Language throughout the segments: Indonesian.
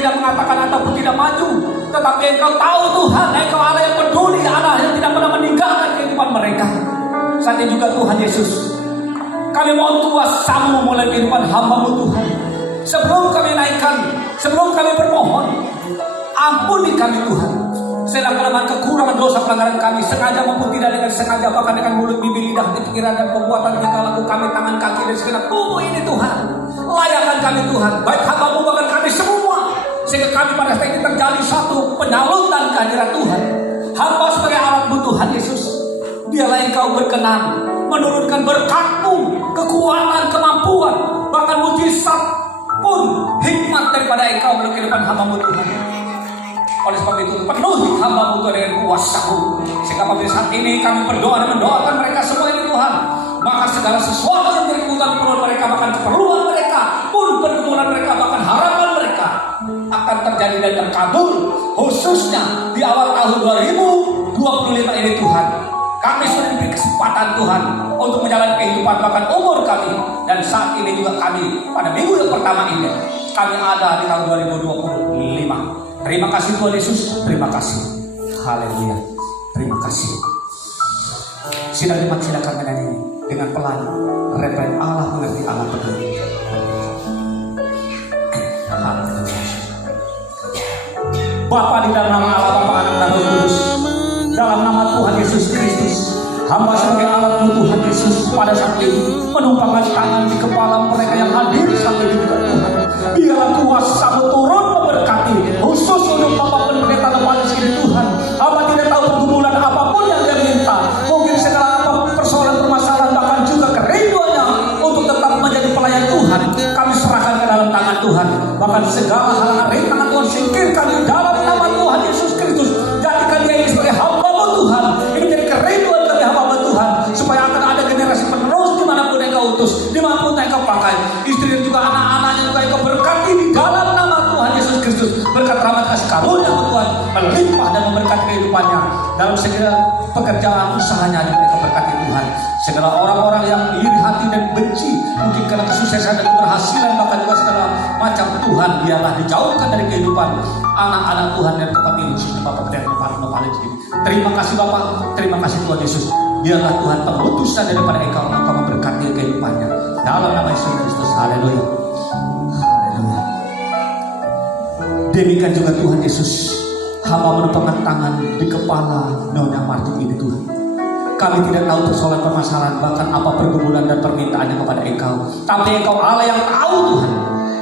tidak mengatakan ataupun tidak maju, tetapi Engkau tahu Tuhan, Engkau Allah yang peduli, Allah yang tidak pernah meninggalkan kehidupan mereka. Saat ini juga Tuhan Yesus, kami mohon kuasa-Mu mulai kehidupan hamba-Mu Tuhan. Sebelum kami naikkan, sebelum kami bermohon, ampuni kami Tuhan segala kelemahan, kekurangan, dosa, pelanggaran kami, sengaja maupun tidak dengan sengaja, bahkan dengan mulut, bibir, lidah, pikiran dan perbuatan tingkah laku kami, tangan, kaki dan segala tubuh ini Tuhan. Layakan kami Tuhan, baik hamba-Mu bahkan kami semua, sehingga kami pada saat ini terjadi satu penyalutan kehadiran Tuhan. Hamba sebagai alat-Mu Tuhan Yesus, biarlah Engkau berkenan menurunkan berkat-Mu, kekuatan, kemampuan, bahkan mujizat pun hikmat daripada Engkau melalui kehidupan hamba-Mu Tuhan. Oleh sebab itu penuhi hamba-Mu Tuhan dengan kuasa-Mu, sehingga pada saat ini kami berdoa dan mendoakan mereka semua ini Tuhan, maka segala sesuatu yang menjadi kebutuhan mereka, bahkan keperluan mereka pun, pergumulan mereka, bahkan harapan mereka akan terjadi dan terkabul, khususnya di awal tahun 2025 ini Tuhan. Kami sudah diberi kesempatan Tuhan untuk menjalani kehidupan bahkan umur kami, dan saat ini juga kami pada minggu yang pertama ini kami ada di tahun 2025. Terima kasih Tuhan Yesus, terima kasih. Haleluya, terima kasih. Sidang jemaat, silakan menyanyi dengan pelan, referen Allah mengerti, Allah peduli. Haleluya. Bapa, di dalam nama Allah Bapa, Anak dan Roh Kudus, dalam nama Tuhan Yesus Kristus, hamba sebagai alat-Mu Tuhan Yesus pada saat ini menumpangkan tangan di kepala mereka yang hadir sampai juga Tuhan. Biarlah kuasa-Mu turun memberkati, khusus untuk Bapak Pendeta Lepas ini Tuhan. Hamba tidak tahu pergumulan apapun yang dia minta, mungkin segala apa persoalan, permasalahan, bahkan juga kerinduannya untuk tetap menjadi pelayan Tuhan, kami serahkan ke dalam tangan Tuhan. Bahkan segala hal-hal rintangan Tuhan singkirkan di dalam nama Tuhan Yesus Kristus. Jadikan dia ini sebagai hamba-Mu Tuhan. Ini menjadi kerinduan kami hamba-Mu Tuhan, supaya akan ada generasi penerus dimanapun Engkau utus, dimanapun Engkau pakai, istri dan juga anak-anaknya juga Engkau berkati di dalam nama Tuhan Yesus Kristus. Berkat rahmat kasih karunia Tuhan melimpah dan memberkati kehidupannya dalam segala pekerjaan usahanya juga Engkau berkati Tuhan. Segala orang-orang yang iri hati dan benci, mungkin karena kesuksesan dan keberhasilan, bahkan juga segala macam Tuhan, biarlah dijauhkan dari kehidupan anak-anak Tuhan dan tempat ini. Bapak Pendeta Bapak ini. Terima kasih Bapak, terima kasih Tuhan Yesus. Biarlah Tuhan pengutusan daripada Engkau memberkati kehidupannya dalam nama Yesus Kristus. Haleluya. Haleluya. Demikian juga Tuhan Yesus, hamba menumpangkan tangan di kepala Nyonya Martin ini Tuhan. Kami tidak tahu persoalan permasalahan, bahkan apa pergumulan dan permintaannya kepada Engkau, tapi Engkau Allah yang tahu Tuhan.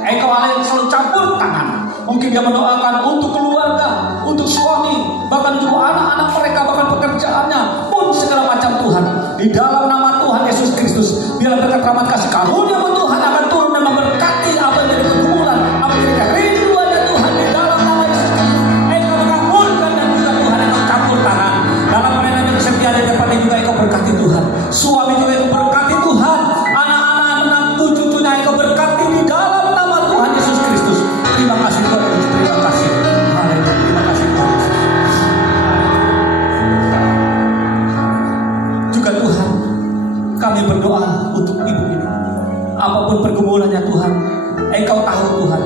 Engkau Allah yang selalu campur tangan. Mungkin dia mendoakan untuk keluarga, untuk suami, bahkan untuk anak-anak mereka, bahkan pekerjaannya pun segala macam Tuhan. Di dalam nama Tuhan Yesus Kristus, biarlah berkat rahmat kasih karunia Tuhan akan turun dan memberkati apa yang jadi pergumulan, apa yang jadi kerinduannya Tuhan di dalam nama Yesus Kristus. Engkau mengabulkan dan juga Tuhan Engkau campur tangan dalam pelayanan kesetiaan di depan juga Engkau berkati Tuhan. Suami juga Engkau berkati Tuhan, anak-anak, menantu, cucunya Engkau berkati di dalam nama Tuhan Yesus Kristus. Terima kasih Tuhan Yesus, terima kasih. Haleluya, terima kasih Tuhan Yesus. Juga Tuhan, kami berdoa untuk ibu ini. Apapun pergumulannya Tuhan, Engkau tahu Tuhan,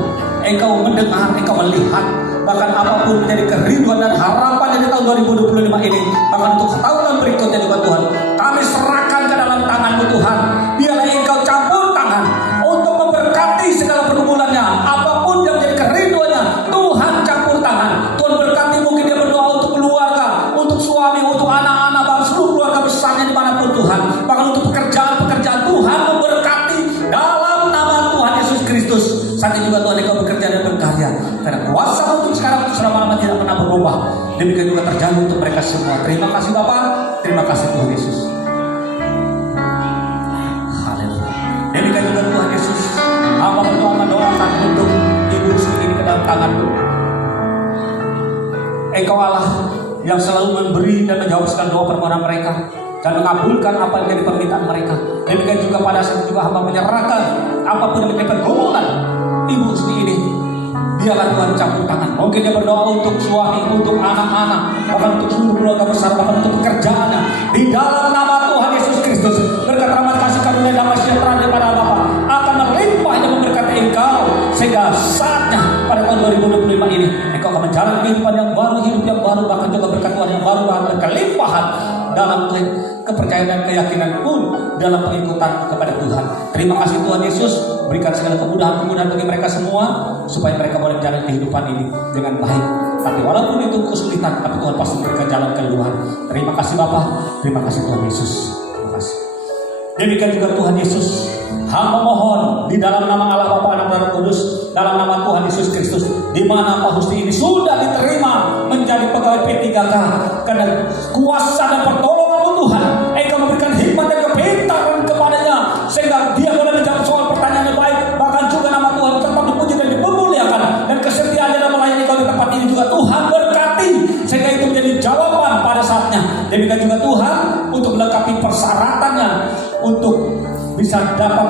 Engkau mendengar, Engkau melihat, bahkan apapun menjadi kerinduan dan harapan di tahun 2025 ini, bahkan untuk tahun berikutnya juga Tuhan, kami serahkan ke dalam tangan-Mu Tuhan. Biarlah Engkau campur tangan untuk memberkati segala pergumulannya, apapun yang menjadi kerinduannya, Tuhan campur tangan. Tuhan berkati, mungkin dia berdoa untuk keluarga, untuk suami, untuk anak-anak, bahkan seluruh keluarga besarnya dimanapun Tuhan, bahkan untuk pekerjaan-pekerjaan Tuhan memberkati dalam nama Tuhan Yesus Kristus. Saat ini juga Tuhan Engkau bekerja dan berkarya, karena kuasa untuk sekarang selama-lamanya tidak pernah berubah. Demikian juga terjadi untuk mereka semua. Terima kasih Bapa, terima kasih Tuhan Yesus. Haleluya. Demikian juga Tuhan Yesus, hamba berdoa mendoakan untuk ibu ini ke dalam tangan-Mu. Engkau Allah yang selalu memberi dan menjawab segala doa permohonan mereka dan mengabulkan apa yang menjadi permintaan mereka. Demikian juga pada saat juga hamba menyerahkan apapun yang menjadi pergumulan ibu ini. Biarlah Tuhan campur tangan. Mungkin dia berdoa untuk suami, untuk anak-anak, bahkan untuk seluruh keluarga besar, bahkan untuk pekerjaannya. Di dalam nama Tuhan Yesus Kristus, berkat rahmat kasih karunia damai sejahtera daripada Bapa akan melimpah dan memberkati engkau, sehingga saatnya pada tahun 2025 ini Engkau akan menjalani kehidupan yang baru, hidup yang baru, bahkan juga berkat Tuhan yang baru, bahkan berkelimpahan dalam kepercayaan dan keyakinan pun dalam pengikutan kepada Tuhan. Terima kasih Tuhan Yesus, berikan segala kemudahan-kemudahan bagi mereka semua supaya mereka boleh menjalani kehidupan ini dengan baik. Tapi walaupun itu kesulitan, tapi Tuhan pasti memberikan jalan keluar. Terima kasih Bapa, terima kasih Tuhan Yesus. Terima kasih. Demikian juga Tuhan Yesus, hamba mohon di dalam nama Allah Bapa, Anak, dan Roh Kudus, dalam nama Tuhan Yesus Kristus, di mana Pak Husti ini sudah diterima menjadi pegawai P3K, karena kuasa dan pertolongan Tuhan, Engkau memberikan hikmat dan kepintaran kepadanya, sehingga dia boleh menjawab soal pertanyaan yang baik, bahkan juga nama Tuhan tetap dipuji dan dipermuliakan, dan kesetiaan dalam melayani Kau di tempat ini juga Tuhan berkati, sehingga itu menjadi jawaban pada saatnya. Demikian juga Tuhan untuk melengkapi persyaratannya untuk bisa dapat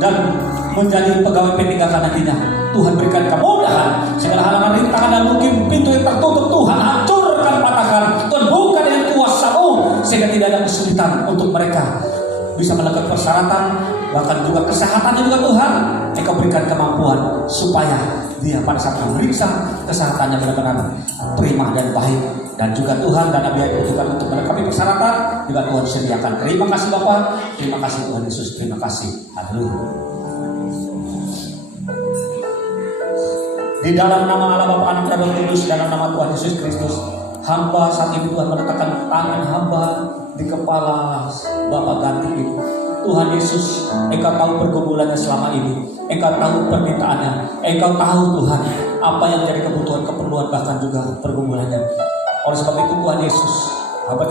dan menjadi pegawai P3K nantinya. Tuhan berikan kemudahan, segala halangan rintangan dan mungkin pintu yang tertutup Tuhan hancurkan, patahkan. Tuhan buka dengan kuasa-Mu sehingga tidak ada kesulitan untuk mereka bisa melakukan persyaratan, bahkan juga kesehatannya juga Tuhan Engkau berikan kemampuan supaya dia pada saat memeriksa kesehatannya benar-benar prima dan baik. Dan juga Tuhan dana biaya kebutuhan untuk melengkapi persyaratan juga Tuhan sediakan. Terima kasih Bapak, terima kasih Tuhan Yesus, terima kasih. Haleluya. Di dalam nama Allah Bapa, Anak, dan Roh Kudus, dalam nama Tuhan Yesus Kristus, hamba saat ini Tuhan meletakkan tangan hamba di kepala Bapak ganti itu. Tuhan Yesus, Engkau tahu pergumulannya selama ini, Engkau tahu permintaannya, Engkau tahu Tuhan apa yang menjadi kebutuhan, keperluan, bahkan juga pergumulannya. Oleh sebab itu Tuhan Yesus, hamba